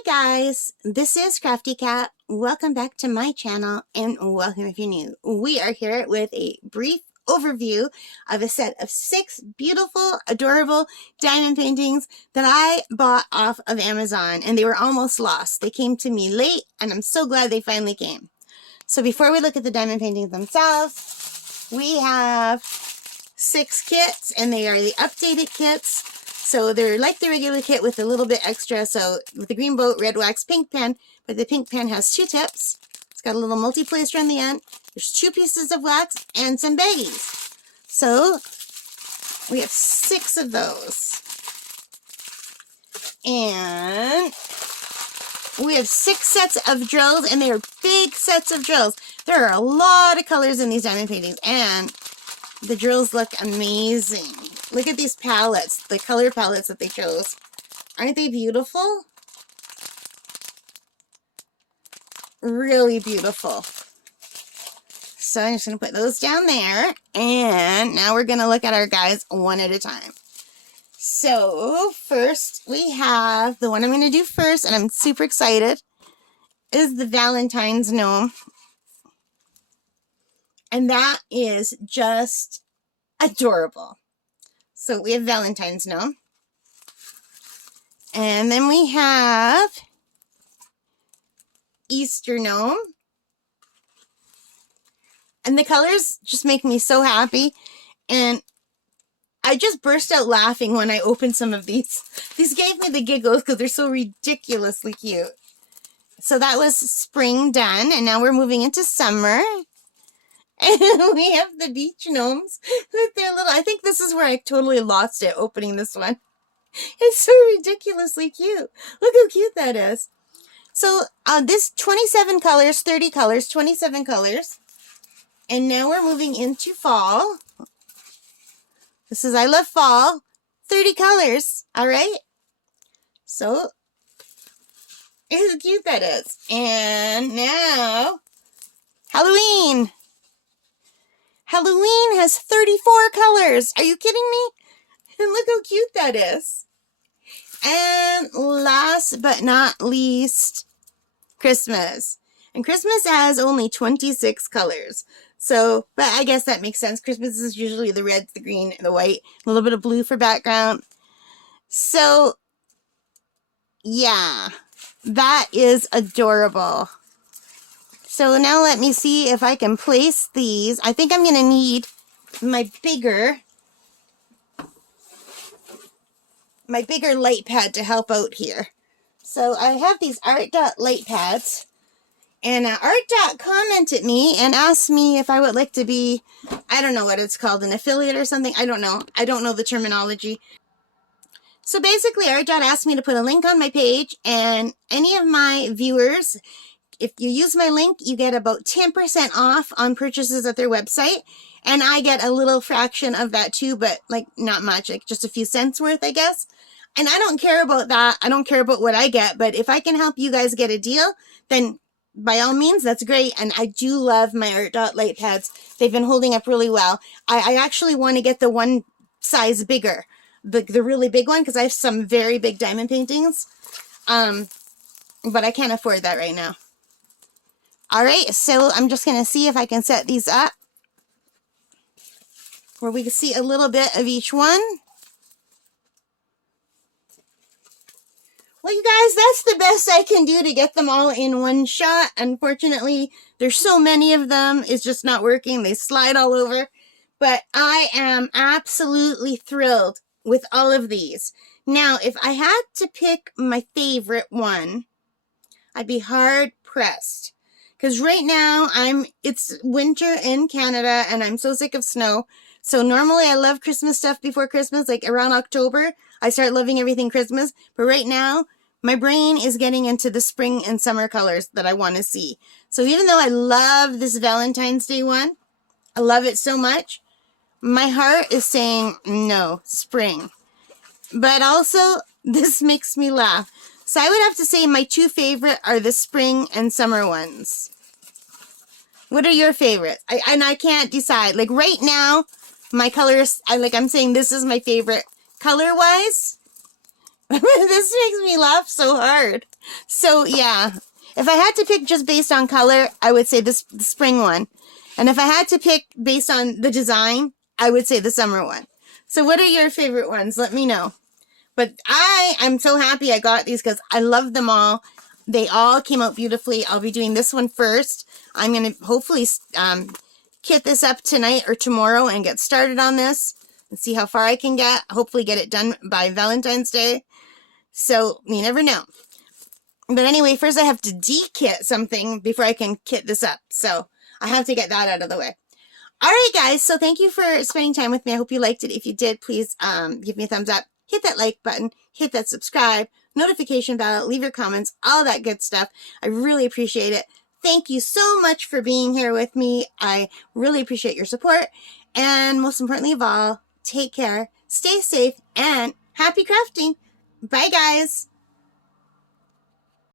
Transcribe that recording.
Hi guys, this is Crafty Cat. Welcome back to my channel and welcome if you're new. We are here with a brief overview of a set of 6 beautiful, adorable diamond paintings that I bought off of Amazon, and they were almost lost. They came to me late and I'm so glad they finally came. So before we look at the diamond paintings themselves, we have 6 kits and they are the updated kits. So they're like the regular kit with a little bit extra. So with the green boat, red wax, pink pen, but the pink pen has 2 tips. It's got a little multi-placer on the end. There's 2 pieces of wax and some baggies. So we have 6 of those. And we have 6 sets of drills, and they are big sets of drills. There are a lot of colors in these diamond paintings, and the drills look amazing. Look at these palettes, the color palettes that they chose. Aren't they beautiful? Really beautiful. So I'm just going to put those down there. And now we're going to look at our guys one at a time. So first we have the one I'm going to do first, and I'm super excited, is the Valentine's Gnome. And that is just adorable. So we have Valentine's Gnome. And then we have Easter Gnome. And the colors just make me so happy. And I just burst out laughing when I opened some of these. These gave me the giggles because they're so ridiculously cute. So that was spring done. And now we're moving into summer. And we have the beach gnomes with their little, I think this is where I totally lost it opening this one. It's so ridiculously cute. Look how cute that is. So this 27 colors, 30 colors, 27 colors. And now we're moving into fall. This is I love fall. 30 colors. All right. So look how cute that is. And now Halloween. Halloween has 34 colors. Are you kidding me? And look how cute that is. And last but not least, Christmas. And Christmas has only 26 colors. So, but I guess that makes sense. Christmas is usually the red, the green, and the white. A little bit of blue for background. So, yeah. That is adorable. So now let me see if I can place these. I think I'm going to need my bigger light pad to help out here. So I have these Art Dot light pads. And Art Dot commented me and asked me if I would like to be, I don't know what it's called, an affiliate or something. I don't know. I don't know the terminology. So basically Art Dot asked me to put a link on my page, and any of my viewers, if you use my link, you get about 10% off on purchases at their website. And I get a little fraction of that too, but like not much, like just a few cents worth, I guess. And I don't care about that. I don't care about what I get, but if I can help you guys get a deal, then by all means, that's great. And I do love my Art Dot light pads. They've been holding up really well. I actually want to get the one size bigger, the really big one, because I have some very big diamond paintings. But I can't afford that right now. All right, so I'm just going to see if I can set these up where we can see a little bit of each one. Well, you guys, that's the best I can do to get them all in one shot. Unfortunately, there's so many of them. It's just not working. They slide all over. But I am absolutely thrilled with all of these. Now, if I had to pick my favorite one, I'd be hard pressed. Because right now, it's winter in Canada, and I'm so sick of snow. So normally I love Christmas stuff before Christmas, like around October. I start loving everything Christmas. But right now, my brain is getting into the spring and summer colors that I want to see. So even though I love this Valentine's Day one, I love it so much, my heart is saying, no, spring. But also, this makes me laugh. So I would have to say my 2 favorite are the spring and summer ones. What are your favorites? I can't decide. Like right now, my colors, I'm saying this is my favorite color-wise. This makes me laugh so hard. So yeah, if I had to pick just based on color, I would say this the spring one. And if I had to pick based on the design, I would say the summer one. So what are your favorite ones? Let me know. But I'm so happy I got these because I love them all. They all came out beautifully. I'll be doing this one first. I'm going to hopefully kit this up tonight or tomorrow and get started on this and see how far I can get. Hopefully get it done by Valentine's Day. So you never know. But anyway, first I have to de-kit something before I can kit this up. So I have to get that out of the way. All right, guys. So thank you for spending time with me. I hope you liked it. If you did, please give me a thumbs up. Hit that like button. Hit that subscribe. Notification bell. Leave your comments. All that good stuff. I really appreciate it. Thank you so much for being here with me. I really appreciate your support. And most importantly of all, take care, stay safe, and happy crafting. Bye, guys.